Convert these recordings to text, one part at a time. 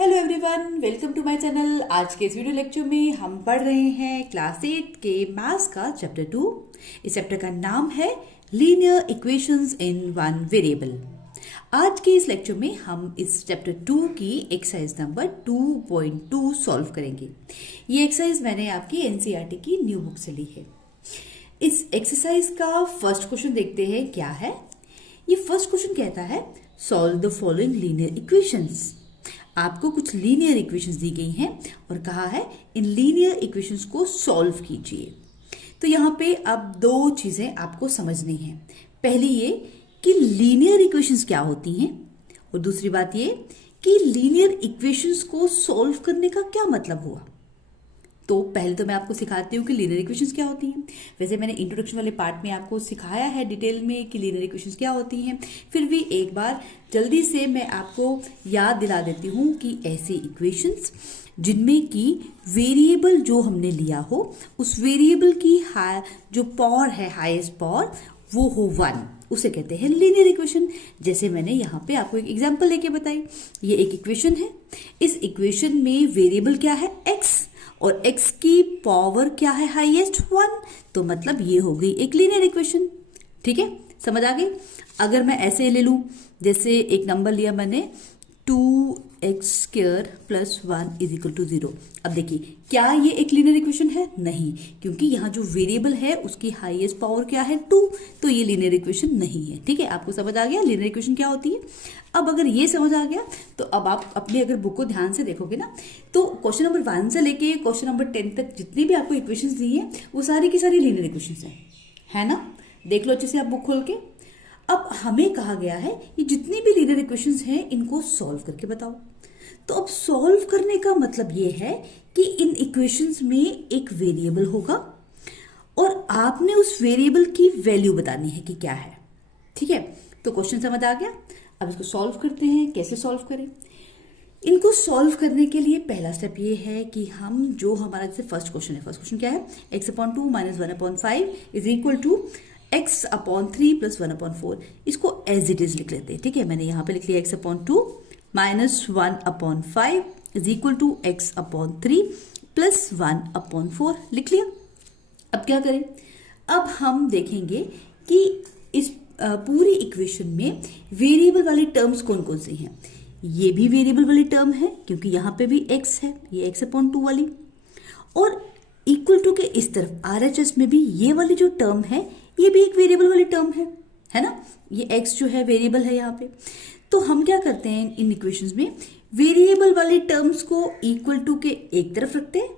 Hello everyone, welcome to my channel. आज के इस वीडियो लेक्चर में हम पढ़ रहे हैं क्लास 8 के मैथ्स का चैप्टर 2। इस चैप्टर का नाम है linear equations in one variable. आज के इस लेक्चर में हम इस चैप्टर 2 की एक्सरसाइज नंबर 2.2 सॉल्व करेंगे। ये एक्सरसाइज मैंने आपकी एनसीईआरटी की न्यू बुक से ली है। इस एक्सरसाइज का फर्स्ट क्वेश्चन देखते हैं क्या है। ये फर्स्ट क्वेश्चन कहता है solve the following linear equations. आपको कुछ लीनियर इक्वेशंस दी गई हैं और कहा है इन लीनियर इक्वेशंस को सॉल्व कीजिए। तो यहाँ पे अब दो चीजें आपको समझनी है। पहली ये कि लीनियर इक्वेशंस क्या होती हैं और दूसरी बात ये कि लीनियर इक्वेशंस को सॉल्व करने का क्या मतलब हुआ। तो पहले तो मैं आपको सिखाती हूँ कि लीनियर इक्वेशंस क्या होती हैं। वैसे मैंने इंट्रोडक्शन वाले पार्ट में आपको सिखाया है डिटेल में कि लीनियर इक्वेशंस क्या होती हैं। फिर भी एक बार जल्दी से मैं आपको याद दिला देती हूँ कि ऐसे इक्वेशंस जिनमें कि वेरिएबल जो हमने लिया हो उस वेरिएबल की जो पावर है हाईएस्ट पावर वो हो 1, उसे कहते हैं लीनियर इक्वेशन। जैसे मैंने यहाँ पे आपको एक एग्जाम्पल लेके बताई। ये एक इक्वेशन है। इस इक्वेशन में वेरिएबल क्या है x और x की पावर क्या है हाईएस्ट 1, तो मतलब ये हो गई एक लीनियर इक्वेशन। ठीक है, समझ आ गई। अगर मैं ऐसे ले लूं, जैसे एक नंबर लिया मैंने 2x² + 1 = 0। अब देखिए क्या ये एक लीनियर इक्वेशन है? नहीं, क्योंकि यहाँ जो वेरिएबल है उसकी हाईएस्ट पावर क्या है 2, तो ये लीनियर इक्वेशन नहीं है। ठीक है, आपको समझ आ गया लीनियर इक्वेशन क्या होती है। अब अगर ये समझ आ गया तो अब आप अपनी अगर बुक को ध्यान से देखोगे ना, तो क्वेश्चन नंबर 1 से लेके क्वेश्चन नंबर 10 तक जितनी भी आपको इक्वेशंस दी हैं वो सारी की सारी लीनियर इक्वेशंस हैं, है ना। देख लो अच्छे से आप बुक खोल के। अब हमें कहा गया है ये जितनी भी लीनियर इक्वेशंस हैं इनको सॉल्व करके बताओ। तो अब सॉल्व करने का मतलब ये है कि इन इक्वेशंस में एक वेरिएबल होगा और आपने उस वेरिएबल की वैल्यू बतानी है कि क्या है। ठीक है, तो क्वेश्चन समझ आ गया। अब इसको सॉल्व करते हैं। कैसे सॉल्व करें? इनको सॉल्व करने के लिए पहला स्टेप ये है कि हम जो हमारा जैसे फर्स्ट क्वेश्चन क्या है, x/2 - 1/5 = x/3 + 1/4। इसको एज इट इज लिख लेते हैं। ठीक है, मैंने यहाँ पे लिख लिया x/2 - 1/5 = x/3 + 1/4 लिख लिया। अब क्या करें? अब हम देखेंगे कि इस पूरी इक्वेशन में वेरिएबल वाली टर्म्स कौन कौन सी हैं। ये भी वेरिएबल वाली टर्म है क्योंकि यहाँ पे भी x है, ये x/2 वाली, और इक्वल टू के इस तरफ RHS में भी ये वाली जो टर्म है ये भी एक वेरिएबल वाली टर्म है ना। ये x जो है वेरिएबल है यहाँ पे। तो हम क्या करते हैं इन इक्वेशंस में वेरिएबल वाली टर्म्स को इक्वल टू के एक तरफ रखते हैं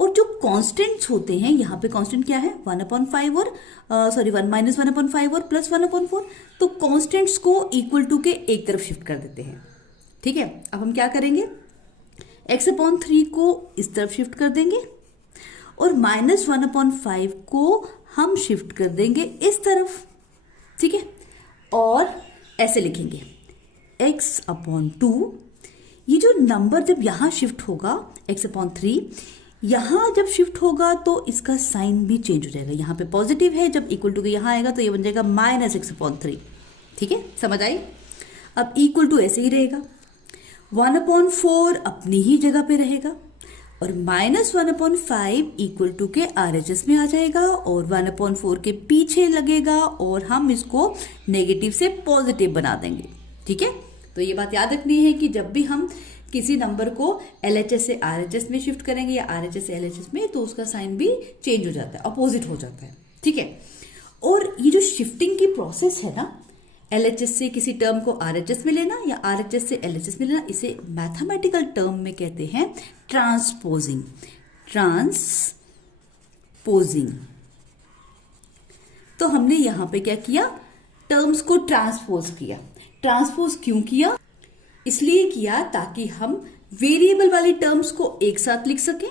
और जो कांस्टेंट्स होते हैं यहाँ पे कांस्टेंट क्या है 1/5 और 1 - 1/5 और +1/4, तो कांस्टेंट्स को इक्वल टू के एक तरफ शिफ्ट कर देते हैं। ठीक है, अब हम क्या करेंगे x/3 को इस तरफ शिफ्ट कर देंगे और -1/5 को हम शिफ्ट कर देंगे इस तरफ। ठीक है, और ऐसे लिखेंगे x/2। ये जो नंबर जब यहां शिफ्ट होगा x/3 यहां जब शिफ्ट होगा तो इसका साइन भी चेंज हो जाएगा। यहां पे पॉजिटिव है, जब इक्वल टू के यहां आएगा तो ये बन जाएगा -x/3। ठीक है, समझ आई। अब इक्वल टू ऐसे ही रहेगा, 1/4 अपनी ही जगह पे रहेगा और -1/5 इक्वल टू के RHS में आ जाएगा और 1/4 के पीछे लगेगा और हम इसको नेगेटिव से पॉजिटिव बना देंगे। ठीक है, तो ये बात याद रखनी है कि जब भी हम किसी नंबर को LHS से RHS में शिफ्ट करेंगे या RHS से LHS में, तो उसका साइन भी चेंज हो जाता है, अपोजिट हो जाता है। ठीक है, और ये जो शिफ्टिंग की प्रोसेस है ना, LHS से किसी टर्म को RHS में लेना या RHS से LHS में लेना, इसे मैथमेटिकल टर्म में कहते हैं ट्रांसपोजिंग। तो हमने यहां पे क्या किया, टर्म्स को ट्रांसपोज किया। ट्रांसपोज क्यों किया? इसलिए किया ताकि हम वेरिएबल वाली टर्म्स को एक साथ लिख सकें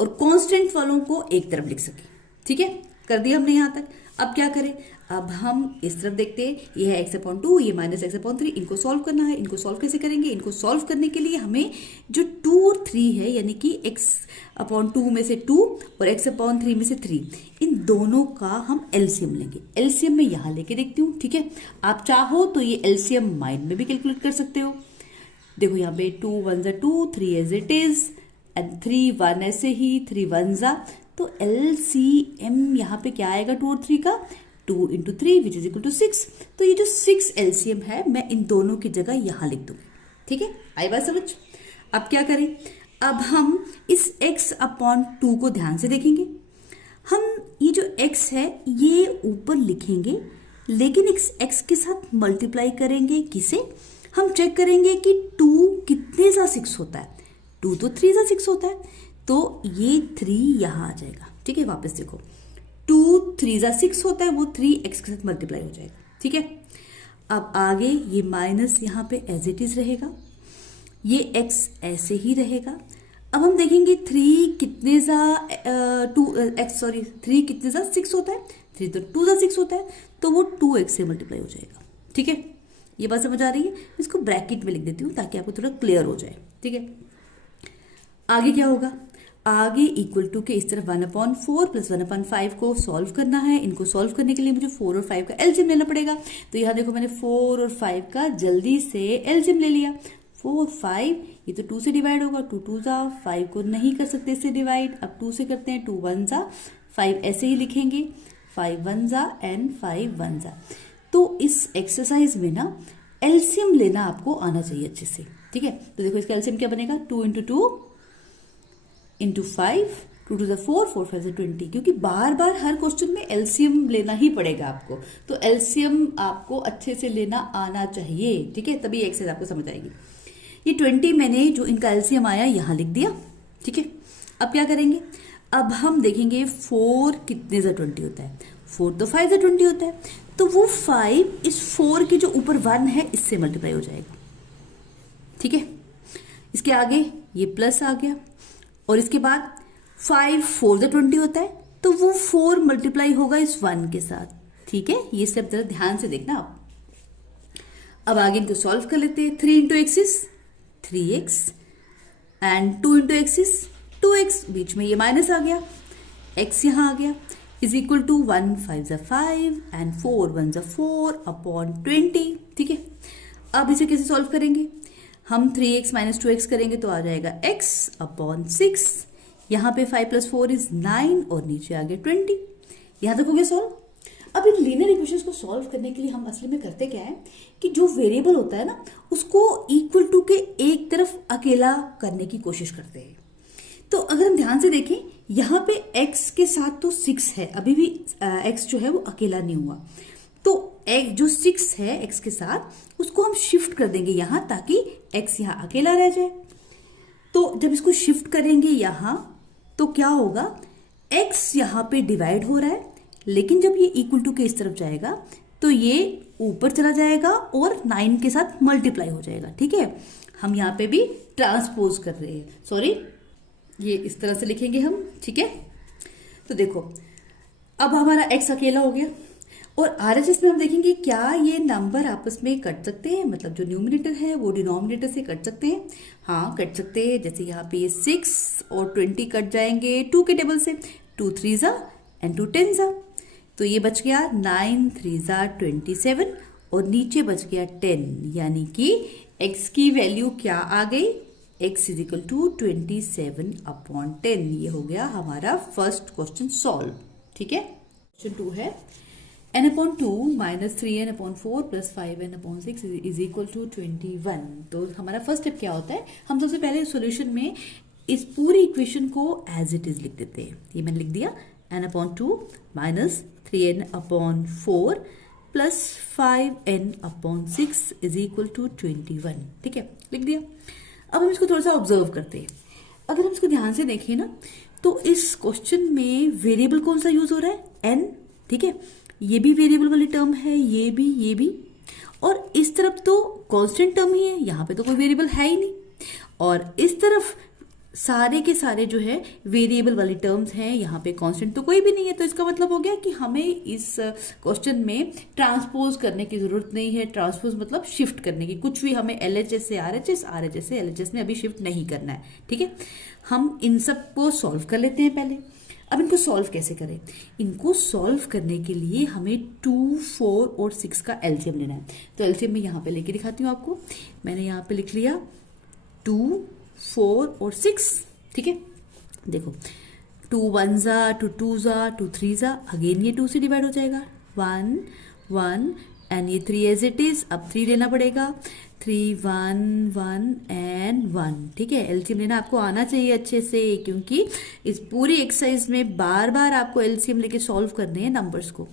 और कांस्टेंट वालों को एक तरफ लिख सकें। ठीक है, कर दिया हमने यहां तक। अब क्या करें? अब हम इस तरफ देखते हैं, ये है x/2, ये -x/3, इनको सॉल्व करना है। इनको सॉल्व कैसे करेंगे? इनको सॉल्व करने के लिए हमें जो 2 और 3 है, यानी कि x/2 में से 2 और x/3 में से 3, इन दोनों का हम एलसीएम लेंगे। एलसीएम में यहां लेके देखती हूँ। ठीक है, आप चाहो तो ये एलसीएम माइंड में भी कैलकुलेट कर सकते हो। देखो यहाँ पे 2 1 जा 2, 3 एज इट इज एंड 3 1 ऐसे ही, 3 1 जा, तो LCM यहाँ पे क्या आएगा 2 और 3 का, 2 into 3 which is equal to 6। तो ये जो 6 LCM है मैं इन दोनों की जगह यहाँ लिख दूंगी। ठीक है, आई बात समझ। अब क्या करें, अब हम इस x अपॉन 2 को ध्यान से देखेंगे। हम ये जो x है ये ऊपर लिखेंगे, लेकिन इस x के साथ मल्टीप्लाई करेंगे किसे, हम चेक करेंगे कि 2 कितने सा 6 होता है। 2 तो 3 सा 6 होता है, तो ये 3 यहाँ आ जाएगा। ठीक है, वापस देखो 2 3 जा 6 होता है, वो 3x के साथ मल्टीप्लाई हो जाएगा। ठीक है, अब आगे ये माइनस यहाँ पे एज इट इज रहेगा, ये x ऐसे ही रहेगा। अब हम देखेंगे 3 कितने सा 3 कितने सा 6 होता है, 3 तो 2 सा 6 होता है, तो वो 2x से मल्टीप्लाई हो जाएगा। ठीक है, ये बात समझ आ रही है। इसको ब्रैकेट में लिख देती हूँ ताकि आपको थोड़ा क्लियर हो जाए। ठीक है, आगे क्या होगा, आगे इक्वल टू के इस तरफ 1/4 प्लस 1/5 को सॉल्व करना है। इनको सॉल्व करने के लिए मुझे 4 और 5 का एलसीएम लेना पड़ेगा। तो यहाँ देखो मैंने 4 और 5 का जल्दी से एलसीएम ले लिया। 4 5 ये तो 2 से डिवाइड होगा, 2 2 जा, 5 को नहीं कर सकते इससे डिवाइड, अब 2 से करते हैं, 2 1 जा, 5 ऐसे ही लिखेंगे, 5 1 जा एंड 5 1 जा। तो इस एक्सरसाइज में ना एलसीएम लेना आपको आना चाहिए अच्छे से। ठीक है, तो देखो इसका एलसीएम क्या बनेगा, 2 इंटू 2 इंटू 5, 2 2 4, 4 5 20, क्योंकि बार बार हर क्वेश्चन में एलसीएम लेना ही पड़ेगा आपको, तो एलसीएम आपको अच्छे से लेना आना चाहिए। ठीक है, तभी एक्सरसाइज आपको समझ आएगी। ये 20 मैंने जो इनका एलसीएम आया यहाँ लिख दिया। ठीक है, अब क्या करेंगे, अब हम देखेंगे 4 कितने से 20 होता है, 4 तो 5 से 20 होता है, तो वो 5 इस 4 के जो ऊपर 1 है इससे मल्टीप्लाई हो जाएगा। ठीक है, इसके आगे ये प्लस आ गया, और इसके बाद 5 4 से 20 होता है, तो वो 4 मल्टीप्लाई होगा इस 1 के साथ। ठीक है, ये सब जरा ध्यान से देखना आप। अब आगे इनको सॉल्व कर लेते हैं। 3 into x is 3x and 2 into x is 2x, बीच में ये माइनस आ गया, x यहाँ आ गया, इज इक्वल टू 1 5 जा 5 एंड 4 1 जा 4 अपॉन 20। ठीक है, अब इसे कैसे सॉल्व करेंगे, हम 3x माइनस 2x करेंगे तो आ जाएगा x अपॉन 6, यहाँ पे 5 प्लस 4 इज 9 और नीचे आ गया 20। यहाँ तक हो गया सॉल्व। अब इन लीनियर इक्वेशंस को सॉल्व करने के लिए हम असली में करते क्या है कि जो वेरिएबल होता है ना उसको इक्वल टू के एक तरफ अकेला करने की कोशिश करते हैं। तो अगर हम ध्यान से देखें यहाँ पे x के साथ तो 6 है, अभी भी x जो है वो अकेला नहीं हुआ, तो x जो 6 है x के साथ उसको हम शिफ्ट कर देंगे यहाँ, ताकि x यहाँ अकेला रह जाए। तो जब इसको शिफ्ट करेंगे यहाँ तो क्या होगा, x यहाँ पे डिवाइड हो रहा है, लेकिन जब ये इक्वल टू के इस तरफ जाएगा तो ये ऊपर चला जाएगा और 9 के साथ मल्टीप्लाई हो जाएगा। ठीक है, हम यहाँ पे भी ट्रांसपोज कर रहे हैं, सॉरी ये इस तरह से लिखेंगे हम। ठीक है, तो देखो अब हमारा x अकेला हो गया, और RHS में हम देखेंगे क्या ये नंबर आपस में कट सकते हैं, मतलब जो न्यूमिनेटर है वो डिनोमिनेटर से कट सकते हैं। हाँ कट सकते हैं, जैसे यहाँ पे ये 6 और 20 कट जाएंगे 2 के टेबल से, 2 3 जा एंड 2 10 जा, तो ये बच गया 9 3 जा 27 और नीचे बच गया 10, यानी कि x की वैल्यू क्या आ गई, x is equal to 27 upon 10। ये हो गया हमारा फर्स्ट क्वेश्चन सॉल्व। ठीक है, क्वेश्चन 2 है n upon 2 minus 3n upon 4 plus 5n upon 6 is equal to 21। तो हमारा फर्स्ट स्टेप क्या होता है, हम सबसे पहले सॉल्यूशन में इस पूरी इक्वेशन को एज इट इज लिख देते हैं। ये मैंने लिख दिया, n upon 2 minus 3n upon 4 plus 5n upon 6 is equal to 21। ठीक है, लिख दिया। अब हम इसको थोड़ा सा ऑब्जर्व करते हैं। अगर हम इसको ध्यान से देखें ना तो इस क्वेश्चन में वेरिएबल कौन सा यूज हो रहा है, n। ठीक है, ये भी वेरिएबल वाली टर्म है, ये भी, और इस तरफ तो कांस्टेंट टर्म ही है, यहाँ पे तो कोई वेरिएबल है ही नहीं, और इस तरफ सारे के सारे जो है वेरिएबल वाली टर्म्स हैं, यहाँ पे कांस्टेंट तो कोई भी नहीं है। तो इसका मतलब हो गया कि हमें इस क्वेश्चन में ट्रांसपोज करने की जरूरत नहीं है। ट्रांसपोज मतलब शिफ्ट करने की, कुछ भी हमें LHS से RHS, RHS से LHS में अभी शिफ्ट नहीं करना है। ठीक है, हम इन सब को सॉल्व कर लेते हैं पहले। अब इनको सॉल्व कैसे करें, इनको सॉल्व करने के लिए हमें 2 4 और 6 का एलसीएम लेना है। तो एलसीएम मैं यहाँ पे लेके दिखाती हूँ आपको। मैंने यहाँ पे लिख लिया 2, 4 और 6। ठीक है, देखो 2 1 जा, 2 2 जा, 2 3 जा, अगेन ये 2 से डिवाइड हो जाएगा, 1 1 एंड ये 3 एज इट इज। अब 3 लेना पड़ेगा, 3 1 1 एंड 1। ठीक है, एलसीएम लेना आपको आना चाहिए अच्छे से, क्योंकि इस पूरी एक्सरसाइज में बार बार आपको एलसीएम लेके सॉल्व करने हैं नंबर्स को।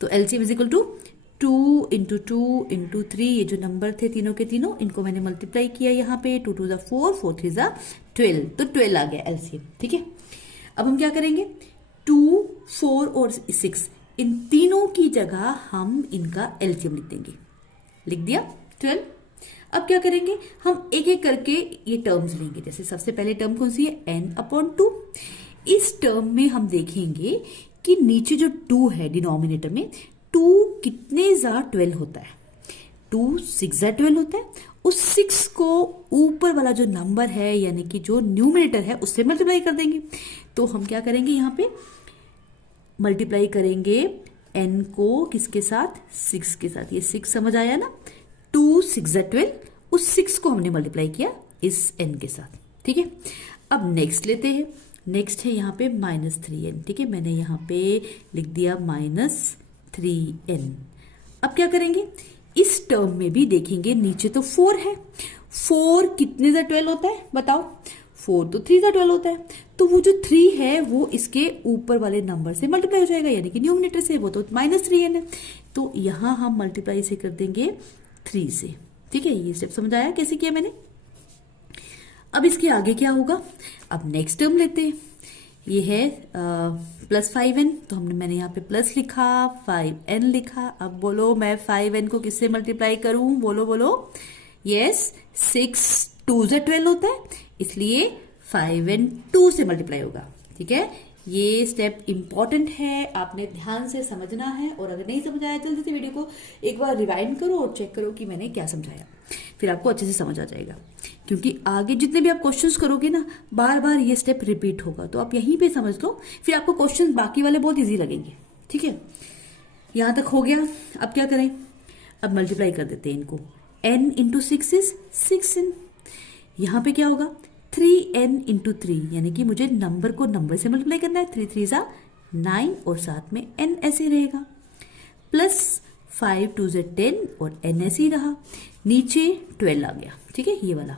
तो LCM is equal to 2 into 2 into 3, ये जो नंबर थे तीनों के तीनों, इनको मैंने मल्टीप्लाई किया यहाँ पे, 2 2 जा 4, 4 3 जा 12, तो 12 आ गया एलसीएम। ठीक है, अब हम क्या करेंगे, 2 4 और 6 इन तीनों की जगह हम इनका एलसीएम लिख देंगे। लिख दिया 12। अब क्या करेंगे, हम एक एक करके ये टर्म्स लेंगे। जैसे सबसे पहले टर्म कौन सी है, n/2। इस टर्म में हम देखेंगे कि नीचे जो 2 है डिनोमिनेटर में, 2 कितने जा 12 होता है, 2 6 जा 12 होता है। उस 6 को ऊपर वाला जो नंबर है यानी कि जो न्यूमिनेटर है उससे मल्टीप्लाई कर देंगे। तो हम क्या करेंगे, यहाँ पे मल्टीप्लाई करेंगे n को किसके साथ, 6 के साथ। ये 6 समझ आया ना, 2 6 जा 12, उस 6 को हमने मल्टीप्लाई किया इस n के साथ। ठीक है, अब नेक्स्ट लेते हैं। नेक्स्ट है यहाँ पे -3n। ठीक है, मैंने यहाँ पे लिख दिया -3n। अब क्या करेंगे, इस टर्म में भी देखेंगे, नीचे तो 4 है, 4 कितने जा 12 होता है बताओ, 4 तो 3 जा 12 होता है। तो वो जो 3 है वो इसके ऊपर वाले नंबर से मल्टीप्लाई हो जाएगा, यानी कि न्यूमिनेटर से, वो तो -3n है। तो यहां हम मल्टीप्लाई से कर देंगे 3 से। ठीक है, ये स्टेप समझ आया कैसे किया मैंने। अब इसके आगे क्या होगा, अब नेक्स्ट टर्म लेते हैं। ये है +5n, तो मैंने यहाँ पे प्लस लिखा, 5n लिखा। अब बोलो मैं 5n को किससे मल्टीप्लाई करूं, बोलो बोलो, यस 6 2 जा 12 होता है, इसलिए 5n 2 से मल्टीप्लाई होगा। ठीक है, ये स्टेप इंपॉर्टेंट है, आपने ध्यान से समझना है। और अगर नहीं समझ आया जल्दी से वीडियो को एक बार रिवाइंड करो और चेक करो कि मैंने क्या समझाया, फिर आपको अच्छे से समझ आ जाएगा। क्योंकि आगे जितने भी आप क्वेश्चंस करोगे ना, बार बार ये स्टेप रिपीट होगा, तो आप यहीं पे समझ लो, फिर आपको क्वेश्चंस बाकी वाले बहुत इजी लगेंगे। ठीक है, यहां तक हो गया। अब क्या करें, अब मल्टीप्लाई कर देते हैं इनको। n into 6 is 6n। यहां पे क्या होगा, 3n इंटू 3, यानी कि मुझे नंबर को नंबर से मल्टीप्लाई करना है। 3 3 जा 9 और साथ में n ऐसे रहेगा, प्लस 5 2 जा 10 और n ऐसे ही रहा, नीचे 12 आ गया। ठीक है, ये वाला।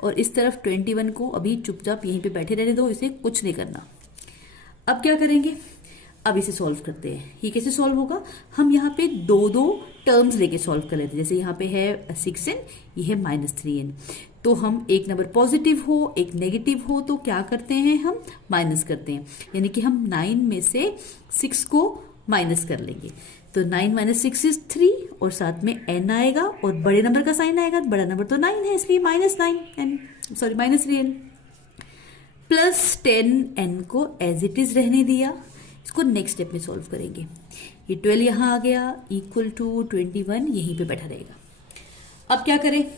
और इस तरफ 21 को अभी चुपचाप यहीं पे बैठे रहने दो, इसे कुछ नहीं करना। अब क्या करेंगे, अब इसे सॉल्व करते हैं। ये कैसे सॉल्व होगा, हम यहाँ पे दो दो टर्म्स लेके सॉल्व कर लेते हैं। जैसे यहाँ पे है 6n, ये है -3n। तो हम एक नंबर पॉजिटिव हो एक नेगेटिव हो तो क्या करते हैं, हम माइनस करते हैं, यानी कि हम 9 में से 6 को माइनस कर लेंगे। तो 9 - 6 इज 3 और साथ में n आएगा और बड़े नंबर का साइन आएगा, बड़ा नंबर तो 9 है इसलिए -3n प्लस 10n को एज इट इज रहने दिया। इसको नेक्स्ट स्टेप में सॉल्व करेंगे। ये 12 यहां आ गया, इक्वल टू 21 यहीं पे बैठा रहेगा। अब क्या करें,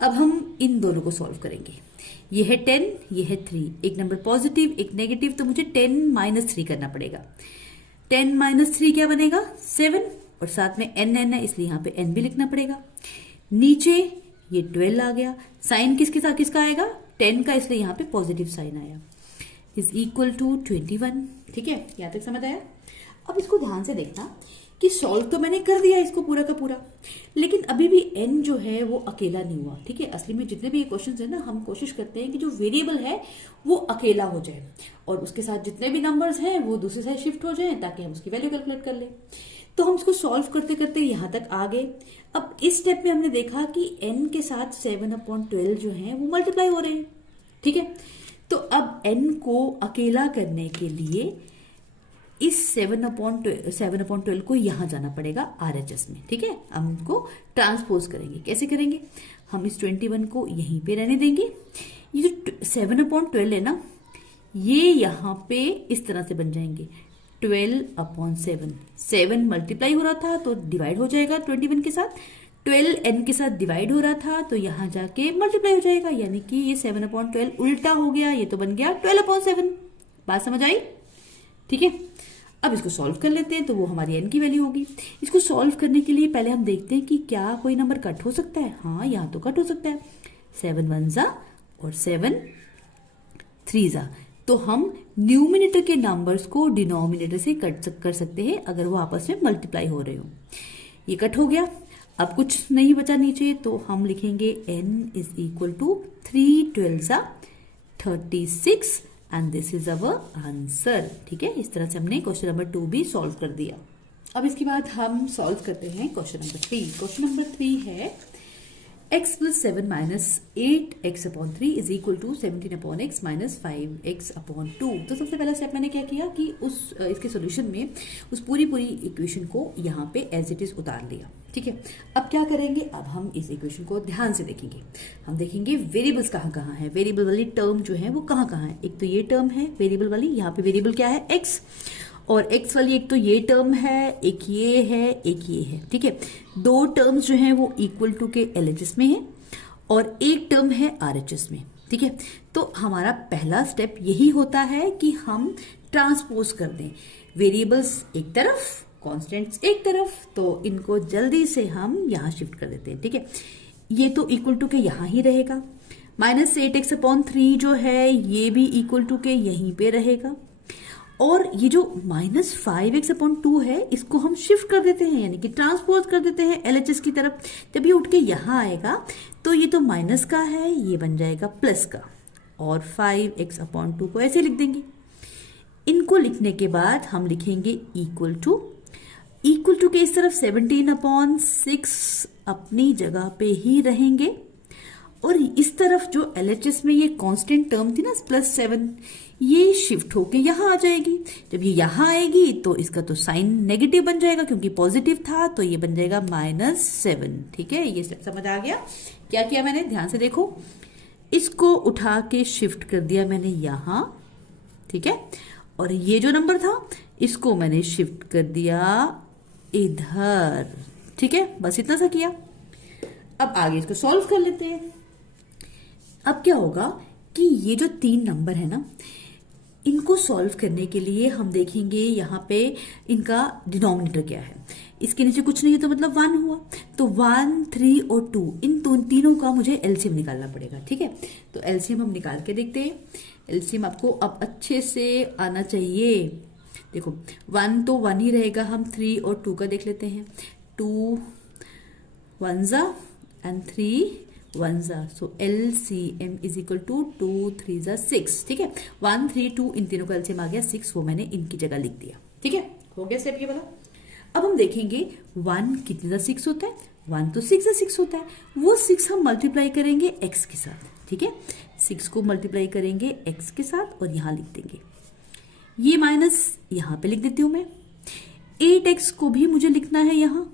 अब हम इन दोनों को सॉल्व करेंगे। ये है 10, ये है 3, एक नंबर पॉजिटिव एक नेगेटिव, तो मुझे 10 - 3 करना पड़ेगा। 10 - 3 क्या बनेगा, 7 और साथ में n है इसलिए यहाँ पे n भी लिखना पड़ेगा। नीचे ये 12 आ गया, साइन किसके साथ किसका आएगा, 10 का, इसलिए यहाँ पे पॉजिटिव साइन आया, इज इक्वल टू 21। ठीक है, यहाँ तक समझ आया। अब इसको ध्यान से देखना कि सॉल्व तो मैंने कर दिया इसको पूरा का पूरा, लेकिन अभी भी n जो है वो अकेला नहीं हुआ। ठीक है, असली में जितने भी ये क्वेश्चंस है ना, हम कोशिश करते हैं कि जो वेरिएबल है वो अकेला हो जाए और उसके साथ जितने भी नंबर्स हैं वो दूसरी साइड शिफ्ट हो जाए ताकि हम उसकी वैल्यू कैलकुलेट कर ले। तो हम इसको सॉल्व करते करते यहाँ तक आ गए। अब इस स्टेप में हमने देखा कि n के साथ 7/12 जो है वो मल्टीप्लाई हो रहे हैं। ठीक है, तो अब n को अकेला करने के लिए इस 7/12 को यहां जाना पड़ेगा RHS में। ठीक है, हम इनको ट्रांसपोज करेंगे। कैसे करेंगे, हम इस 21 को यहीं पे रहने देंगे। ये जो 7/12 है ना, ये यहां पे इस तरह से बन जाएंगे 12/7। 7 मल्टीप्लाई हो रहा था तो डिवाइड हो जाएगा 21 के साथ, 12 n के साथ डिवाइड हो रहा था तो यहां जाके मल्टीप्लाई हो जाएगा, यानी कि ये 7/12 उल्टा हो गया, ये तो बन गया 12/7। बात समझ आई। ठीक है, अब इसको सॉल्व कर लेते हैं, तो वो हमारी n की वैल्यू होगी। इसको सॉल्व करने के लिए पहले हम देखते हैं कि क्या कोई नंबर कट हो सकता है। हाँ, यहाँ तो कट हो सकता है। 7 1 जा और 7 3 जा। तो हम न्यूमिनेटर के नंबर्स को डिनोमिनेटर से कट कर सकते हैं अगर वो आपस में मल्टीप्लाई हो रहे हो। ये कट हो गया। अब कुछ नहीं बचा नीचे, तो हम लिखेंगे n इज इक्वल टू 3 12 जा 36 and this is our answer. ठीक है, इस तरह से हमने क्वेश्चन नंबर 2 भी सॉल्व कर दिया। अब इसके बाद हम सॉल्व करते हैं क्वेश्चन नंबर 3। क्वेश्चन नंबर 3 है x plus 7 minus 8x upon 3 is equal to 17 upon x minus 5x upon 2। तो सबसे पहला स्टेप मैंने क्या किया कि इसके सॉल्यूशन में उस पूरी इक्वेशन को यहाँ पे एज इट इज उतार लिया। ठीक है, अब क्या करेंगे, अब हम इस इक्वेशन को ध्यान से देखेंगे। हम देखेंगे वेरिएबल्स कहाँ कहाँ है, वेरिएबल वाली टर्म जो है वो कहाँ कहाँ है। एक तो ये टर्म है वेरिएबल वाली, यहाँ पे वेरिएबल क्या है x, और x वाली एक तो ये टर्म है, एक ये है, एक ये है। ठीक है, दो टर्म्स जो हैं वो इक्वल टू के LHS में है और एक टर्म है RHS में। ठीक है, तो हमारा पहला स्टेप यही होता है कि हम ट्रांसपोज कर दें वेरिएबल्स एक तरफ, कांस्टेंट्स एक तरफ, तो इनको जल्दी से हम यहाँ शिफ्ट कर देते हैं। ठीक है, ये तो इक्वल टू के यहाँ ही रहेगा, माइनस 8x अपॉन 3 जो है ये भी इक्वल टू के यहीं पे रहेगा, और ये जो माइनस 5x अपॉन 2 है इसको हम शिफ्ट कर देते हैं, यानी कि ट्रांसपोज कर देते हैं LHS की तरफ। जब ये उठ के यहाँ आएगा तो ये तो माइनस का है, ये बन जाएगा प्लस का, और 5x अपॉन 2 को ऐसे लिख देंगे। इनको लिखने के बाद हम लिखेंगे इक्वल टू के इस तरफ 17 अपॉन 6 अपनी जगह पे ही रहेंगे, और इस तरफ जो LHS में ये कांस्टेंट टर्म थी ना +7, ये शिफ्ट होके यहाँ आ जाएगी। जब ये यहाँ आएगी तो इसका तो साइन नेगेटिव बन जाएगा, क्योंकि पॉजिटिव था, तो ये बन जाएगा -7। ठीक है, ये समझ आ गया। क्या किया मैंने, ध्यान से देखो, इसको उठा के शिफ्ट कर दिया मैंने यहाँ। ठीक है, और ये जो नंबर था इसको मैंने शिफ्ट कर दिया इधर। ठीक है, बस इतना सा किया। अब आगे इसको सॉल्व कर लेते हैं। अब क्या होगा कि ये जो 3 नंबर है ना, इनको सॉल्व करने के लिए हम देखेंगे यहाँ पे इनका डिनोमिनेटर क्या है। इसके नीचे कुछ नहीं है तो मतलब 1 हुआ, तो 1 3 और 2 इन तीनों का मुझे एलसीएम निकालना पड़ेगा। ठीक है, तो एलसीएम हम निकाल के देखते हैं। एलसीएम आपको अब अच्छे से आना चाहिए। देखो 1 तो 1 ही रहेगा, हम 3 और 2 का देख लेते हैं। 2 1 जा एंड 3 1 जा, सो LCM इज इक्वल टू 2 3 जा 6। ठीक है, 1 3 2 इन तीनों का LCM आ गया 6, वो मैंने इनकी जगह लिख दिया। ठीक है, हो गया स्टेप ये वाला। अब हम देखेंगे 1 कितने जा 6 होता है, 1 तो 6 जा 6 होता है, वो 6 हम मल्टीप्लाई करेंगे x के साथ। ठीक है, 6 को मल्टीप्लाई करेंगे x के साथ और यहाँ लिख देंगे। ये माइनस यहाँ पे लिख देती हूँ मैं। 8x को भी मुझे लिखना है यहाँ,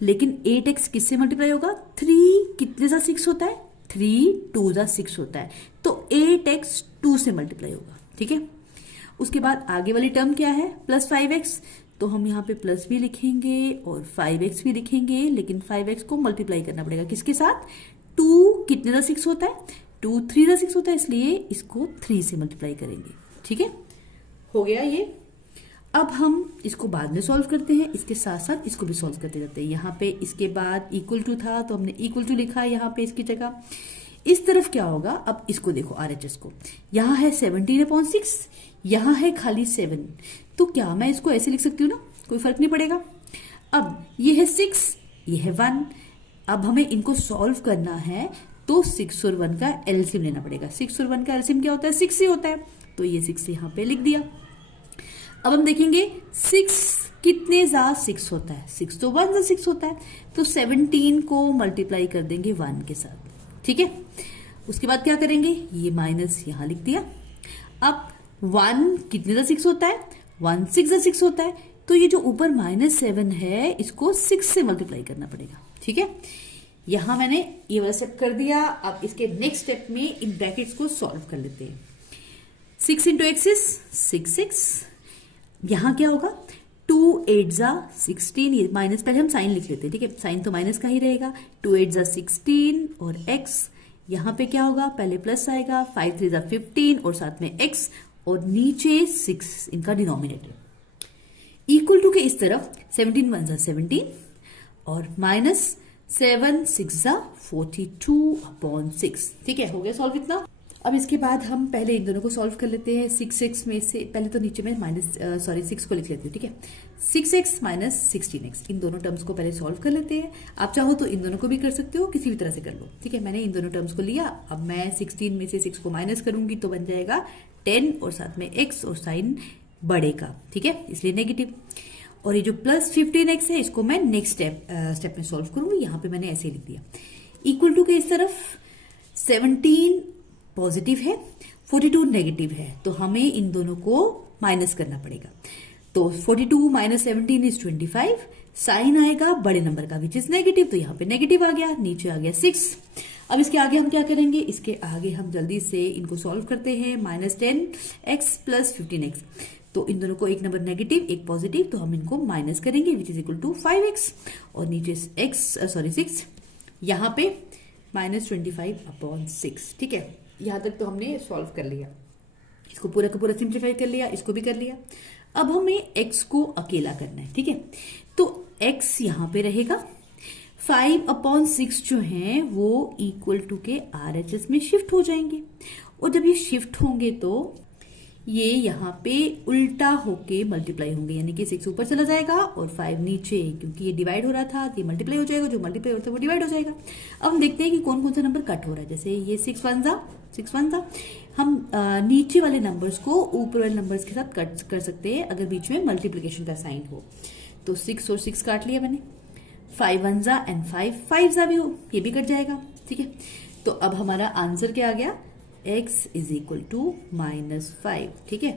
लेकिन 8x किससे मल्टीप्लाई होगा, 3 कितने जा 6 होता है, 3 2 जा 6 होता है, तो 8x 2 से मल्टीप्लाई होगा। ठीक है, उसके बाद आगे वाली टर्म क्या है, +5x, तो हम यहाँ पे प्लस भी लिखेंगे और 5x भी लिखेंगे, लेकिन 5x को मल्टीप्लाई करना पड़ेगा किसके साथ, 2 कितने जा 6 होता है, 2 3 जा 6 होता है, इसलिए इसको 3 से मल्टीप्लाई करेंगे। ठीक है, हो गया ये। अब हम इसको बाद में सॉल्व करते हैं, इसके साथ साथ इसको भी सॉल्व करते रहते हैं। यहाँ पे इसके बाद इक्वल टू था तो हमने इक्वल टू लिखा है यहाँ पे इसकी जगह। इस तरफ क्या होगा, अब इसको देखो RHS को, यहाँ है 17/6, यहाँ है खाली 7, तो क्या मैं इसको ऐसे लिख सकती हूँ ना, कोई फर्क नहीं पड़ेगा। अब ये है 6, ये है 1, अब हमें इनको सॉल्व करना है तो 6 और 1 का एलसीएम लेना पड़ेगा। 6 और 1 का एलसीएम क्या होता है, 6 ही होता है, तो ये 6 यहाँ पे लिख दिया। अब हम देखेंगे 6 कितने जा 6 होता है, 6 तो 1 जा 6 होता है, तो 17 को मल्टीप्लाई कर देंगे 1 के साथ। ठीक है, उसके बाद क्या करेंगे, ये माइनस यहाँ लिख दिया। अब 1 कितने जा 6 होता है, 1 6 जा 6 होता है, तो ये जो ऊपर -7 है इसको 6 से मल्टीप्लाई करना पड़ेगा। ठीक है, यहां मैंने ये वाला स्टेप कर दिया। अब इसके नेक्स्ट स्टेप में इन ब्रैकेट्स को सॉल्व कर लेते हैं। 6 × x इज 6, यहां क्या होगा, 2 8 जा 16, ये माइनस, पहले हम साइन लिख लेते हैं। ठीक है, साइन तो माइनस का ही रहेगा, 2 8 जा 16 और x, यहां पे क्या होगा, पहले प्लस आएगा, 5 3 जा 15 और साथ में x, और नीचे 6 इनका डिनोमिनेटर। इक्वल टू के इस तरफ 17 1 जा 17 और -7 6 जा 42/6। ठीक है, हो गया सॉल्व इतना। अब इसके बाद हम पहले इन दोनों को सॉल्व कर लेते हैं। 6x में से पहले तो नीचे में 6 को लिख लेती हूँ, ठीक है। 6x माइनस 16x, इन दोनों टर्म्स को पहले सॉल्व कर लेते हैं। आप चाहो तो इन दोनों को भी कर सकते हो, किसी भी तरह से कर लो, ठीक है। मैंने इन दोनों टर्म्स को लिया। अब मैं 16 में से 6 को माइनस करूंगी तो बन जाएगा 10 और साथ में x और साइन बड़े का, ठीक है, इसलिए नेगेटिव। और ये जो प्लस 15x है इसको मैं नेक्स्ट स्टेप में सॉल्व करूंगी। यहाँ पे मैंने ऐसे लिख दिया। इक्वल टू के इस तरफ 17 पॉजिटिव है, 42 नेगेटिव है, तो हमें इन दोनों को माइनस करना पड़ेगा। तो 42 माइनस 17 इज 25। साइन आएगा बड़े नंबर का विच इज नेगेटिव, तो यहाँ पे नेगेटिव आ गया, नीचे आ गया 6। अब इसके आगे हम क्या करेंगे, इसके आगे हम जल्दी से इनको सॉल्व करते हैं। माइनस 10x प्लस 15x, तो इन दोनों को एक नंबर नेगेटिव एक पॉजिटिव, तो हम इनको माइनस करेंगे विच इज इक्वल टू 5x और नीचे 6 यहाँ पे माइनस 25/6, ठीक है। यहां तक तो हमने सॉल्व कर लिया, इसको पूरा का पूरा सिंप्लीफाई कर लिया, इसको भी कर लिया। अब हमें x को अकेला करना है, ठीक है। तो x यहां पे रहेगा, 5/6 जो है वो इक्वल टू के RHS में शिफ्ट हो जाएंगे। और जब ये शिफ्ट होंगे तो ये यहाँ पे उल्टा होके मल्टीप्लाई होंगे, यानी कि 6 ऊपर चला जाएगा और 5 नीचे, क्योंकि ये डिवाइड हो रहा था तो ये मल्टीप्लाई हो जाएगा, जो मल्टीप्लाई होता है वो डिवाइड हो जाएगा। अब हम देखते हैं कि कौन कौन सा नंबर कट हो रहा है। जैसे ये 6 1 जा, हम नीचे वाले नंबर्स को ऊपर वाले नंबर्स के साथ कट कर सकते हैं अगर बीच में मल्टीप्लीकेशन का साइन हो। तो 6 और 6 काट लिया मैंने, 5 1 जा एंड 5 जा भी हो, ये भी कट जाएगा, ठीक है। तो अब हमारा आंसर क्या आ गया, x इज इक्वल टू -5, ठीक है।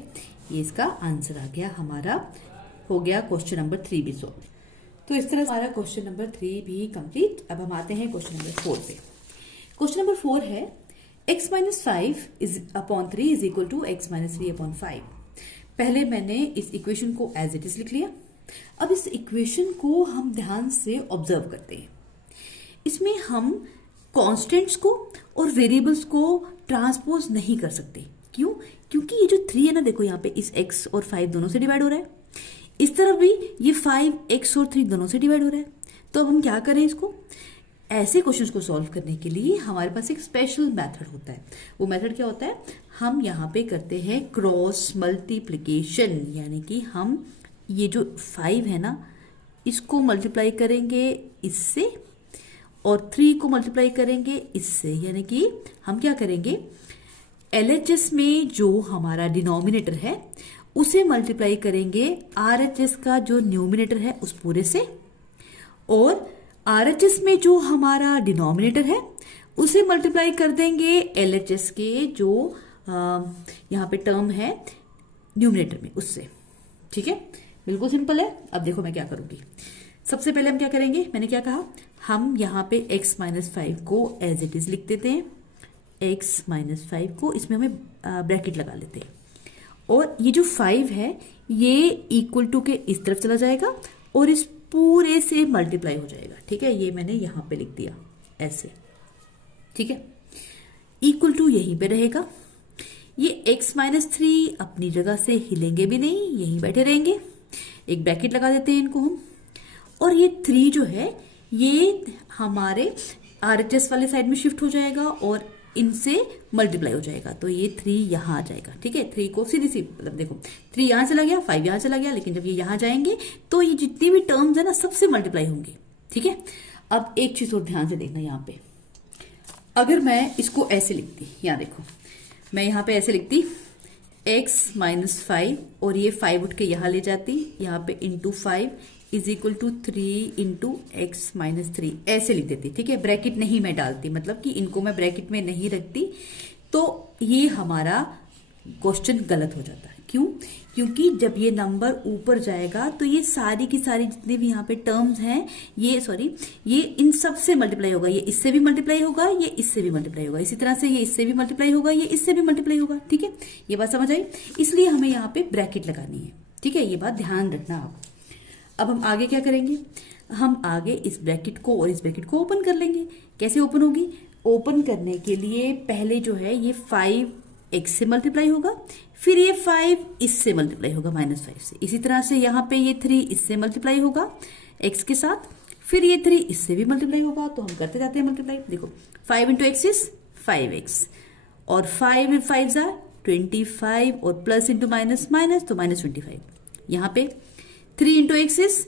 ये इसका आंसर आ गया हमारा, हो गया क्वेश्चन नंबर 3 भी सॉल्व। तो इस तरह हमारा क्वेश्चन नंबर 3 भी कंप्लीट। अब हम आते हैं क्वेश्चन नंबर 4 पे। क्वेश्चन नंबर 4 है x minus 5/3 is equal to x minus 3/5। पहले मैंने इस इक्वेशन को एज इट इज लिख लिया। अब इस इक्वेशन को हम ध्यान से ऑब्जर्व करते हैं। इसमें हम कॉन्स्टेंट्स को और वेरिएबल्स को ट्रांसपोज नहीं कर सकते। क्यों? क्योंकि ये जो 3 है ना, देखो यहाँ पे इस x और 5 दोनों से डिवाइड हो रहा है, इस तरफ भी ये 5x और 3 दोनों से डिवाइड हो रहा है। तो अब हम क्या करें, इसको ऐसे क्वेश्चंस को सॉल्व करने के लिए हमारे पास एक स्पेशल मेथड होता है। वो मेथड क्या होता है, हम यहाँ पे करते हैं क्रॉस मल्टीप्लीकेशन, यानी कि हम ये जो 5 है ना इसको मल्टीप्लाई करेंगे इससे और 3 को मल्टीप्लाई करेंगे इससे, यानी कि हम क्या करेंगे, LHS में जो हमारा डिनोमिनेटर है उसे मल्टीप्लाई करेंगे RHS का जो न्यूमिनेटर है उस पूरे से, और RHS में जो हमारा डिनोमिनेटर है उसे मल्टीप्लाई कर देंगे LHS के जो यहाँ पे टर्म है न्यूमिनेटर में उससे, ठीक है। बिल्कुल सिंपल है। अब देखो मैं क्या करूंगी। सबसे पहले हम क्या करेंगे, मैंने क्या कहा, हम यहाँ पे x माइनस 5 को एज इट इज लिख देते हैं। x माइनस 5 को इसमें हमें ब्रैकेट लगा लेते हैं, और ये जो 5 है ये इक्वल टू के इस तरफ चला जाएगा और इस पूरे से मल्टीप्लाई हो जाएगा, ठीक है। ये मैंने यहाँ पे लिख दिया ऐसे, ठीक है। इक्वल टू यहीं पे रहेगा। ये x माइनस 3 अपनी जगह से हिलेंगे भी नहीं, यहीं बैठे रहेंगे। एक ब्रैकेट लगा देते हैं इनको हम, और ये 3 जो है ये हमारे RHS वाले साइड में शिफ्ट हो जाएगा और इनसे मल्टीप्लाई हो जाएगा, तो ये 3 यहाँ आ जाएगा, ठीक है। 3 को सीधी सी मतलब देखो 3 यहाँ चला गया, 5 यहाँ चला गया, लेकिन जब ये यहाँ जाएंगे तो ये जितनी भी टर्म्स है ना सबसे मल्टीप्लाई होंगे, ठीक है। अब एक चीज और ध्यान से देखना, यहाँ पे अगर मैं इसको ऐसे लिखती, यहाँ देखो मैं यहाँ पे ऐसे लिखती x माइनस 5 और ये 5 उठ के यहाँ ले जाती, यहाँ पे into 5 is equal to 3 into x minus 3 ऐसे लिख देती, ठीक है। ब्रैकेट नहीं मैं डालती, मतलब कि इनको मैं ब्रैकेट में नहीं रखती, तो ये हमारा क्वेश्चन गलत हो जाता है। क्यों? क्योंकि जब ये नंबर ऊपर जाएगा तो ये सारी की सारी जितने भी यहाँ पे टर्म्स हैं ये इन सब से मल्टीप्लाई होगा। ये इससे भी मल्टीप्लाई होगा, ये इससे भी मल्टीप्लाई होगा, इसी तरह से ये इससे भी मल्टीप्लाई होगा, ये इससे भी मल्टीप्लाई होगा, ठीक है। ये बात समझ आई? इसलिए हमें यहाँ पे ब्रैकेट लगानी है, ठीक है। ये बात ध्यान रखना आप। अब हम आगे क्या करेंगे, हम आगे इस ब्रैकेट को और इस ब्रैकेट को ओपन कर लेंगे। कैसे ओपन होगी? ओपन करने के लिए पहले जो है ये 5x से मल्टीप्लाई होगा, फिर ये 5 इससे मल्टीप्लाई होगा -5 से। इसी तरह से यहाँ पे ये 3 इससे मल्टीप्लाई होगा x के साथ, फिर ये 3 इससे भी मल्टीप्लाई होगा। तो हम करते जाते हैं मल्टीप्लाई। देखो 5 इंटू एक्स इज 5x और 5 में 5 जा 25 और प्लस इंटू माइनस माइनस तो -25। यहाँ पे 3 इंटू एक्स इज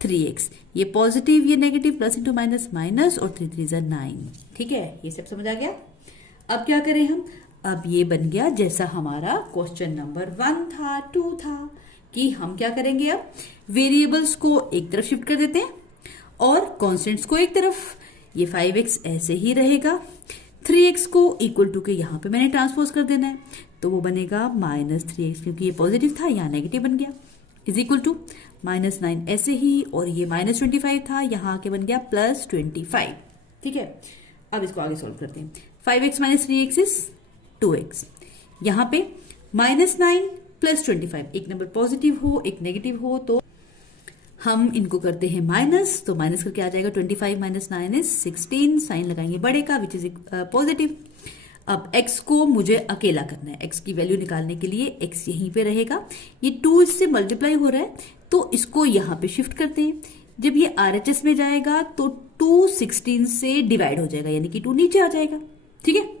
3x, ये पॉजिटिव ये negative, plus into minus minus और 3 3 जा 9। ठीक है, ये सब समझ आ गया। अब क्या करें हम, अब ये बन गया जैसा हमारा क्वेश्चन नंबर 1 था 2 था कि हम क्या करेंगे, अब वेरिएबल्स को एक तरफ शिफ्ट कर देते हैं और कॉन्स्टेंट्स को एक तरफ। ये 5x ऐसे ही रहेगा, 3x को इक्वल टू के यहाँ पे मैंने ट्रांसपोज कर देना है, तो वो बनेगा -3x, क्योंकि ये पॉजिटिव था यहाँ नेगेटिव बन गया, इज इक्वल टू -9 ऐसे ही, और ये -25 था यहाँ आके बन गया +25। ठीक है, अब इसको आगे सॉल्व करते हैं। 5x - 3x इज 2x, यहाँ पे -9 + 25, एक नंबर पॉजिटिव हो एक नेगेटिव हो तो हम इनको करते हैं माइनस, तो माइनस करके आ जाएगा 25 - 9 इज 16, साइन लगाएंगे बड़े का विच इज पॉजिटिव। अब x को मुझे अकेला करना है, x की वैल्यू निकालने के लिए x यहीं पे रहेगा, ये 2 इससे मल्टीप्लाई हो रहा है तो इसको यहाँ पे शिफ्ट करते हैं। जब ये RHS में जाएगा तो 2 16 से डिवाइड हो जाएगा, यानी कि 2 नीचे आ जाएगा। ठीक है,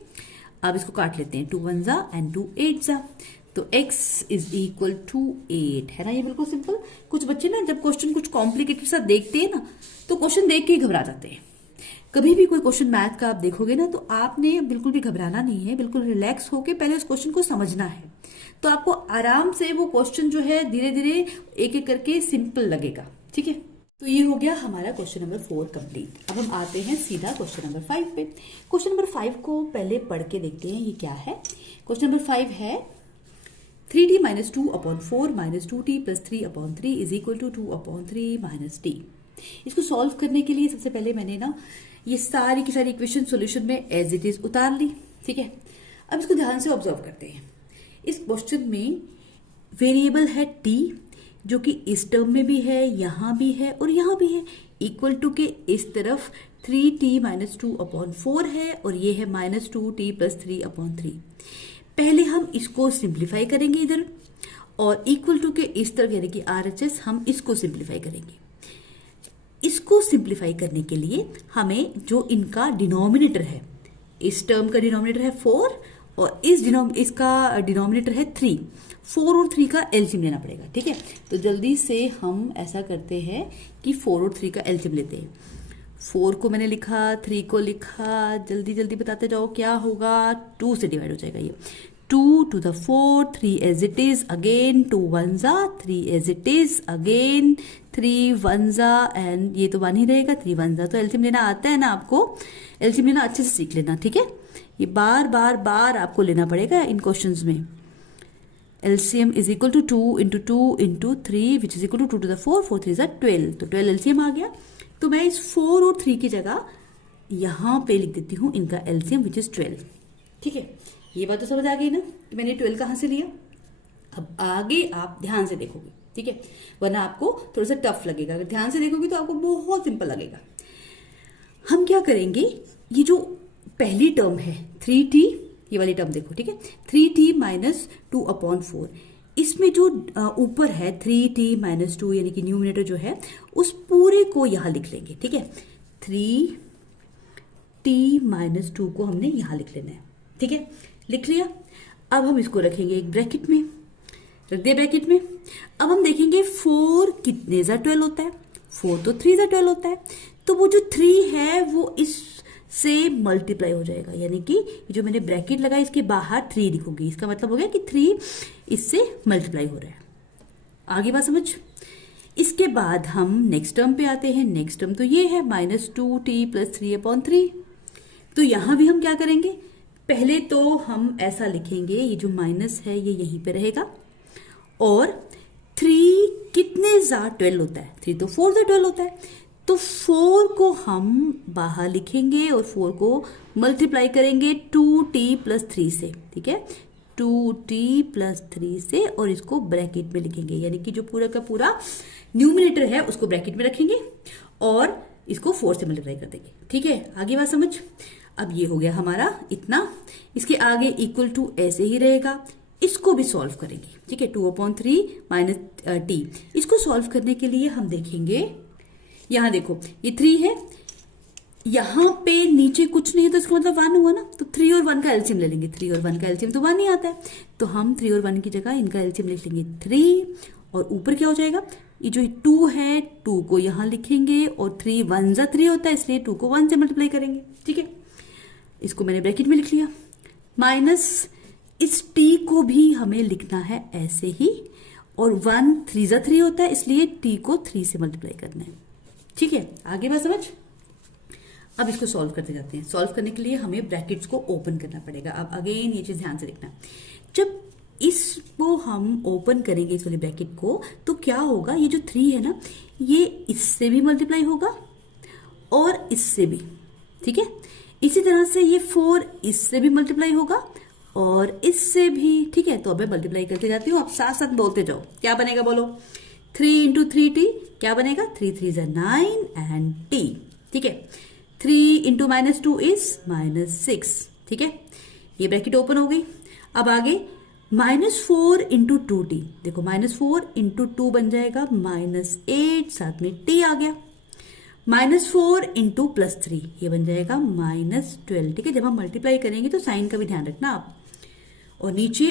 अब इसको काट लेते हैं, 2 1 जा एंड 2 8 जा, तो x इज इक्वल टू 8 है ना। ये बिल्कुल सिंपल। कुछ बच्चे ना जब क्वेश्चन कुछ कॉम्प्लिकेटेड सा देखते हैं ना तो क्वेश्चन देख के ही घबरा जाते हैं। कभी भी कोई क्वेश्चन मैथ का आप देखोगे ना तो आपने बिल्कुल भी घबराना नहीं है, बिल्कुल रिलैक्स होके पहले उस क्वेश्चन को समझना है, तो आपको आराम से वो क्वेश्चन जो है धीरे धीरे एक एक करके सिंपल लगेगा। ठीक है, तो ये हो गया हमारा क्वेश्चन नंबर 4 कंप्लीट। अब हम आते हैं सीधा क्वेश्चन नंबर 5 पे। क्वेश्चन नंबर 5 को पहले पढ़ के देखते हैं ये क्या है। क्वेश्चन नंबर 5 है 3t - 2/4 - 2t + 3/3 is equal to 2/3 - t। इसको सॉल्व करने के लिए सबसे पहले मैंने ना ये सारी की सारी इक्वेशन सॉल्यूशन में एज इट इज उतार ली। ठीक है, अब इसको ध्यान से ऑब्जर्व करते हैं। इस क्वेश्चन में वेरिएबल है t, जो कि इस टर्म में भी है, यहां भी है और यहां भी है, इक्वल टू के इस तरफ 3t - 2/4 है और ये है -2t + 3/3। पहले हम इसको सिंप्लीफाई करेंगे इधर, और इक्वल टू के इस तरफ यानी कि RHS हम इसको सिंप्लीफाई करेंगे। इसको सिंप्लीफाई करने के लिए हमें जो इनका डिनोमिनेटर है, इस टर्म का डिनोमिनेटर है 4 और इसका डिनोमिनेटर है 3, 4 और 3 का एलसीएम लेना पड़ेगा। ठीक है, तो जल्दी से हम ऐसा करते हैं कि 4 और 3 का एलसीएम लेते हैं। 4 को मैंने लिखा, 3 को लिखा, जल्दी जल्दी बताते जाओ क्या होगा। 2 से डिवाइड हो जाएगा ये, 2 to the 4, 3 as it is again, 2 1 जा 3 as it is again, 3 1 जा एंड ये तो 1 ही रहेगा, 3 1 जा। तो एलसीएम लेना आता है ना आपको, एलसीएम लेना अच्छे से सीख लेना। ठीक है, ये बार बार बार आपको लेना पड़ेगा इन क्वेश्चंस में। LCM is equal to 2 × 2 × 3 which is equal to 2 to the 4, 4 3 जा 12, तो 12 एलसीएम आ गया। तो मैं इस 4 और 3 की जगह यहां पे लिख देती हूं इनका एलसीएम विच इज 12। ठीक है, ये बात तो समझ आ गई ना कि मैंने 12 कहां से लिया। अब आगे आप ध्यान से देखोगे, ठीक है, वरना आपको थोड़ा सा टफ लगेगा। अगर ध्यान से देखोगे तो आपको बहुत सिंपल लगेगा। हम क्या करेंगे, ये जो पहली टर्म है 3t, ये वाली टर्म देखो। ठीक है, 3t - 2/4, इसमें जो ऊपर है 3t - 2 यानी कि न्यूमरेटर जो है उस पूरे को यहां लिख लेंगे। ठीक है, 3t - 2 को हमने यहां लिख लेना है। ठीक है, लिख लिया। अब हम इसको रखेंगे एक ब्रैकेट में, रख दिया ब्रैकेट में। अब हम देखेंगे 4 कितने जा 12 होता है, 4 तो 3 जा 12 होता है, तो वो जो 3 है वो इस से मल्टीप्लाई हो जाएगा, यानी कि जो मैंने ब्रैकेट लगाया इसके बाहर 3 लिखोगे, इसका मतलब हो गया कि 3 इससे मल्टीप्लाई हो रहा है। आगे बात समझ। इसके बाद हम नेक्स्ट टर्म पे आते हैं। नेक्स्ट टर्म तो ये है -2t + 3/3। तो यहां भी हम क्या करेंगे, पहले तो हम ऐसा लिखेंगे, ये जो माइनस है ये यहीं पे रहेगा, और 3 कितने जा 12 होता है, 3 तो 4 जा 12 होता है, तो 4 को हम बाहर लिखेंगे और 4 को मल्टीप्लाई करेंगे 2t + 3 से। ठीक है, 2t + 3 से, और इसको ब्रैकेट में लिखेंगे, यानी कि जो पूरा का पूरा न्यूमरेटर है उसको ब्रैकेट में रखेंगे और इसको 4 से मल्टीप्लाई कर देंगे। ठीक है, आगे बात समझ। अब ये हो गया हमारा इतना, इसके आगे इक्वल टू ऐसे ही रहेगा, इसको भी सॉल्व करेंगे। ठीक है, 2/3 - t, इसको सॉल्व करने के लिए हम देखेंगे, यहां देखो ये 3 है, यहाँ पे नीचे कुछ नहीं है तो इसका मतलब 1 हुआ ना, तो 3 और 1 का एलसीएम ले लेंगे। 3 और 1 का एलसीएम तो 1 ही आता है, तो हम 3 और 1 की जगह इनका एलसीएम लिख लेंगे 3, और ऊपर क्या हो जाएगा, ये जो 2 है 2 को यहाँ लिखेंगे, और 3 1 जा 3 होता है, इसलिए 2 को 1 से मल्टीप्लाई करेंगे। ठीक है, इसको मैंने ब्रैकेट में लिख लिया, माइनस इस t को भी हमें लिखना है ऐसे ही, और 1 3 जा 3 होता है, इसलिए t को 3 से मल्टीप्लाई करना है। ठीक है, आगे बात समझ। अब इसको सॉल्व करते जाते हैं। सॉल्व करने के लिए हमें ब्रैकेट्स को ओपन करना पड़ेगा। अब अगेन ये चीज ध्यान से देखना, जब इसको हम ओपन करेंगे इस वाले ब्रैकेट को, तो क्या होगा, ये जो 3 है ना, ये इससे भी मल्टीप्लाई होगा और इससे भी। ठीक है, इसी तरह से ये 4 इससे भी मल्टीप्लाई होगा और इससे भी। ठीक है, तो अब मैं मल्टीप्लाई करते जाती हूँ, आप साथ साथ बोलते जाओ। क्या बनेगा बोलो, 3 इंटू 3t क्या बनेगा, 3 3 जा 9 एंड t। ठीक है, 3 इंटू -2 इज -6। ठीक है, ये ब्रैकेट ओपन हो गई। अब आगे -4 इंटू 2t, देखो -4 इंटू 2 बन जाएगा -8, साथ में t आ गया। -4 इंटू +3 ये बन जाएगा -12। ठीक है, जब हम मल्टीप्लाई करेंगे तो साइन का भी ध्यान रखना आप, और नीचे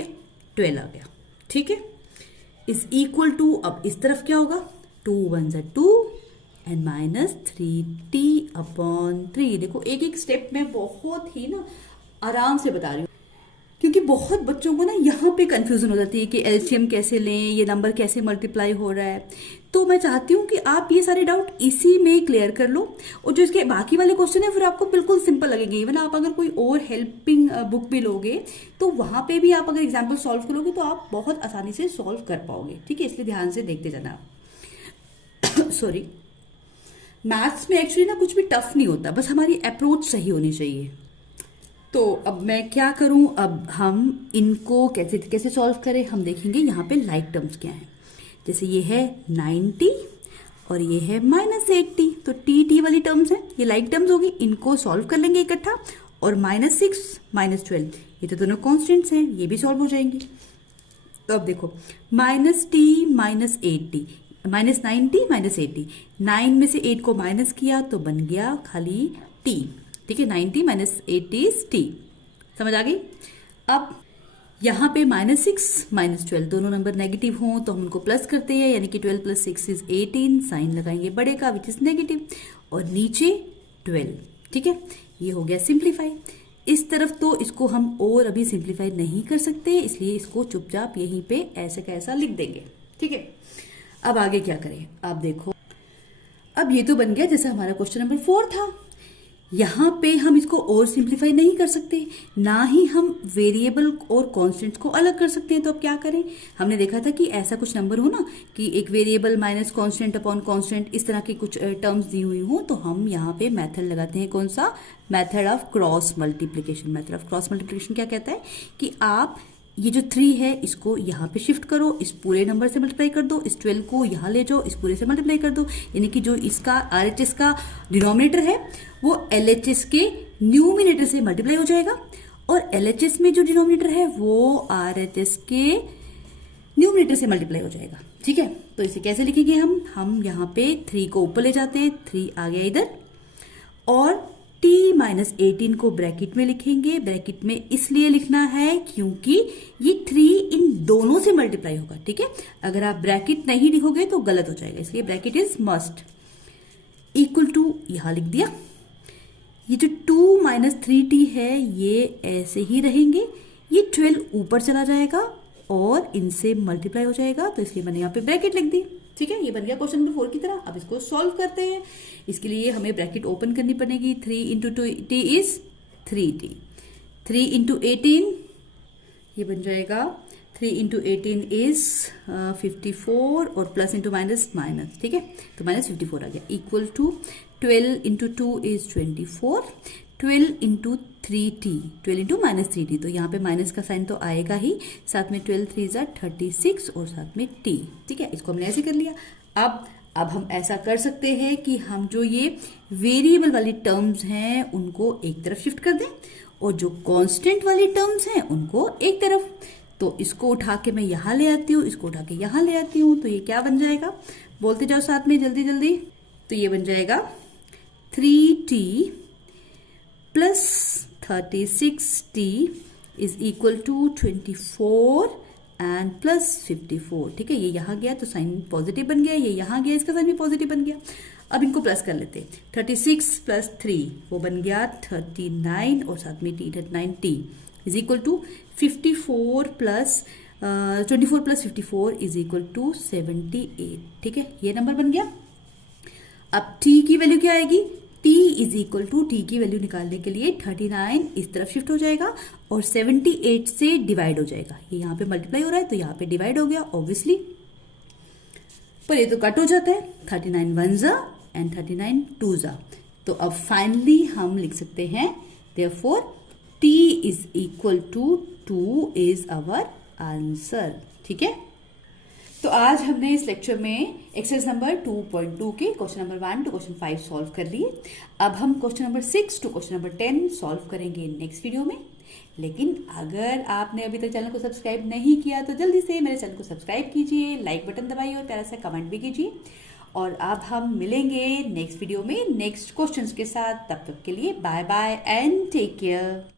12 आ गया। ठीक है, इज इक्वल टू, अब इस तरफ क्या होगा, 2 1 जा 2 एंड -3t अपॉन 3। देखो एक एक स्टेप में बहुत ही ना आराम से बता रही हूँ, क्योंकि बहुत बच्चों को ना यहाँ पे कंफ्यूजन हो जाती है कि एलसीएम कैसे लें, ये नंबर कैसे मल्टीप्लाई हो रहा है। तो मैं चाहती हूँ कि आप ये सारे डाउट इसी में क्लियर कर लो, और जो इसके बाकी वाले क्वेश्चन है फिर आपको बिल्कुल सिंपल लगेंगे। इवन आप अगर कोई और हेल्पिंग बुक भी लोगे तो वहां पे भी आप अगर एग्जाम्पल सॉल्व करोगे तो आप बहुत आसानी से सॉल्व कर पाओगे। ठीक है, इसलिए ध्यान से देखते जाना। सॉरी, मैथ्स में एक्चुअली ना कुछ भी टफ नहीं होता, बस हमारी अप्रोच सही होनी चाहिए। तो अब मैं क्या करूं, अब हम इनको कैसे कैसे सॉल्व करें हम देखेंगे। यहाँ पे लाइक टर्म्स क्या है, जैसे ये है 90 और ये है -8t, तो टी वाली टर्म्स है, ये लाइक टर्म्स होगी, इनको सॉल्व कर लेंगे इकट्ठा। और -6 -12 ये तो दोनों कॉन्स्टेंट्स हैं, ये भी सॉल्व हो जाएंगे। तो अब देखो -t -8t, -90 -80, 9 में से 8 को माइनस किया तो बन गया खाली t। ठीक है, 90 -80 इज t। समझ आ गई। अब यहाँ पे -6 -12 दोनों नंबर नेगेटिव हों तो हम उनको प्लस करते हैं, यानी कि 12 + 6 इज 18, साइन लगाएंगे बड़े का विच इज नेगेटिव, और नीचे 12। ठीक है, ये हो गया सिंप्लीफाई। इस तरफ तो इसको हम और अभी सिंप्लीफाई नहीं कर सकते, इसलिए इसको चुपचाप यहीं पे ऐसे का ऐसा लिख देंगे। ठीक है, अब आगे क्या करें, आप देखो। अब ये तो बन गया जैसा हमारा क्वेश्चन नंबर 4 था। यहाँ पे हम इसको और सिंप्लीफाई नहीं कर सकते, ना ही हम वेरिएबल और कांस्टेंट्स को अलग कर सकते हैं। तो अब क्या करें, हमने देखा था कि ऐसा कुछ नंबर हो ना कि एक variable minus constant upon constant, इस तरह की कुछ टर्म्स दी हुई हो, तो हम यहाँ पे मेथड लगाते हैं। कौन सा, method of cross multiplication. Method of cross multiplication क्या कहता है कि आप ये जो 3 है इसको यहाँ पे शिफ्ट करो, इस पूरे नंबर से मल्टीप्लाई कर दो, इस 12 को यहाँ ले जाओ, इस पूरे से मल्टीप्लाई कर दो, यानी कि जो इसका RHS का डिनोमिनेटर है वो LHS के न्यूमिनेटर से मल्टीप्लाई हो जाएगा, और LHS में जो डिनोमिनेटर है वो RHS के न्यूमिनेटर से मल्टीप्लाई हो जाएगा। ठीक है, तो इसे कैसे लिखेंगे हम यहाँ पे 3 को ऊपर ले जाते हैं, 3 आ गया इधर, और t -18 को ब्रैकेट में लिखेंगे। ब्रैकेट में इसलिए लिखना है क्योंकि ये 3 इन दोनों से मल्टीप्लाई होगा। ठीक है, अगर आप ब्रैकेट नहीं लिखोगे तो गलत हो जाएगा, इसलिए bracket is must. Equal to यहां लिख दिया। ये जो 2 - 3t है ये ऐसे ही रहेंगे, ये 12 ऊपर चला जाएगा और इनसे मल्टीप्लाई हो जाएगा, तो इसलिए मैंने यहाँ पे ब्रैकेट लिख दी। ठीक है, ये बन गया क्वेश्चन नंबर 4 की तरह। अब इसको सॉल्व करते हैं। इसके लिए हमें ब्रैकेट ओपन करनी पड़ेगी। 3 × 2t इज 3t, 3 × 18 ये बन जाएगा 3 × 18 इज 54, और प्लस इंटू माइनस माइनस। ठीक है, तो -54 आ गया, equal to 12 × 2 is 24, 12 × 3t, 12 × -3t, तो यहाँ पे माइनस का साइन तो आएगा ही, साथ में 12 3 = 36 और साथ में t। ठीक है, इसको हमने ऐसे कर लिया। अब हम ऐसा कर सकते हैं कि हम जो ये वेरिएबल वाली टर्म्स हैं उनको एक तरफ शिफ्ट कर दें, और जो कांस्टेंट वाली टर्म्स हैं उनको एक तरफ। तो इसको उठा के मैं यहाँ ले आती हूँ, इसको उठा के यहाँ ले आती हूँ, तो ये क्या बन जाएगा, बोलते जाओ साथ में जल्दी जल्दी। तो ये बन जाएगा 3t plus 36t is equal to 24 and plus 54। ठीक है, ये यहाँ गया तो साइन पॉजिटिव बन गया, ये यहाँ गया इसका साइन भी पॉजिटिव बन गया। अब इनको प्लस कर लेते हैं। 36 प्लस 3 वो बन गया 39 और साथ में t 39t is equal to 54 plus 24 plus 54 is equal to 78। ठीक है, ये नंबर बन गया। अब t की वैल्यू क्या आएगी? t is equal to t की वैल्यू निकालने के लिए 39 इस तरफ शिफ्ट हो जाएगा और 78 से डिवाइड हो जाएगा। ये यहाँ पे मल्टीप्लाई हो रहा है तो यहाँ पे डिवाइड हो गया ऑब्वियसली, पर ये तो कट हो जाता है। 39 वन जा एंड 39 टू जा। तो अब फाइनली हम लिख सकते हैं therefore t is equal to 2 is our answer. ठीक है, तो आज हमने इस लेक्चर में एक्सरसाइज नंबर 2.2 के question number 1 to question 5 solve कर लिए। अब हम question number 6 to question number 10 solve करेंगे नेक्स्ट वीडियो में। लेकिन अगर आपने अभी तक चैनल को सब्सक्राइब नहीं किया तो जल्दी से मेरे चैनल को सब्सक्राइब कीजिए, लाइक बटन दबाइए और प्यारा सा कमेंट भी कीजिए। और अब हम मिलेंगे नेक्स्ट वीडियो में नेक्स्ट क्वेश्चंस के साथ। तब तक के लिए bye bye and take care.